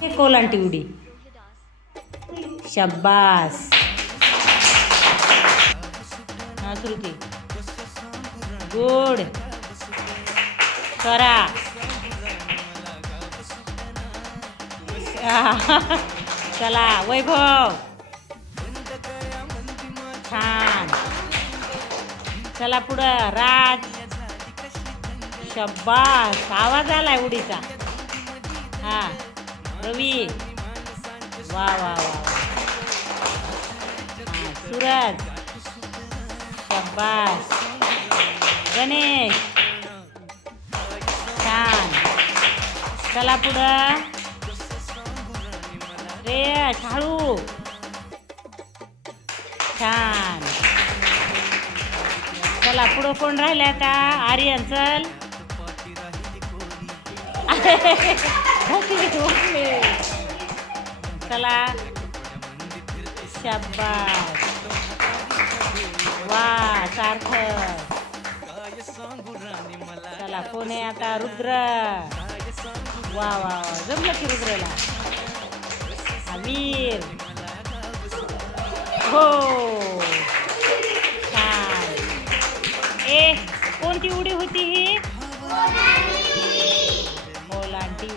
हे कोलांटी उडी. शाबास. हा श्रुती. गुड. करा. चला वैभव. छान. चला पुढं राज. शाबास. आवाज आलाय उडीचा. हा रवी. वा वा वा. सूरज. शाबास. गणेश. छान. चला पुढं रे शाळू. छान. चला पुढं कोण राहिले आता. आर्यन चल. चला. शाबास. वा सार्थक. चला कोण आहे आता. रुद्र. वा वा वा जमलं की रुद्रला. आमिर. हो छान. कोणती उडी होती ही. कोलांटी.